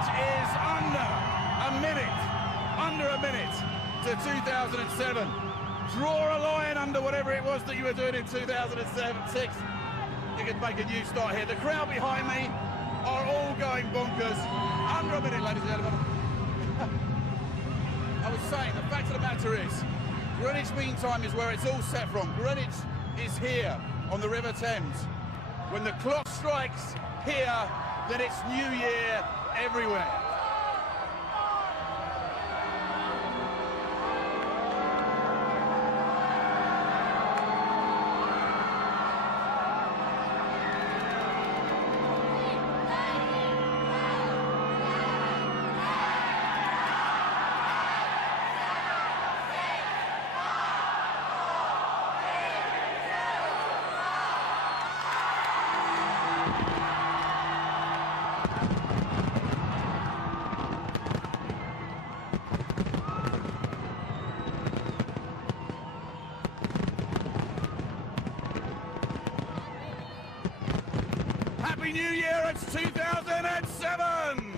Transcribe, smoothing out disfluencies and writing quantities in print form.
which is under a minute to 2007. Draw a line under whatever it was that you were doing in 2006. You can make a new start here. The crowd behind me are all going bonkers. Under a minute, ladies and gentlemen. I was saying, the fact of the matter is, Greenwich Mean Time is where it's all set from. Greenwich is here on the River Thames. When the clock strikes here, then it's New Year everywhere. Happy New Year, it's 2007!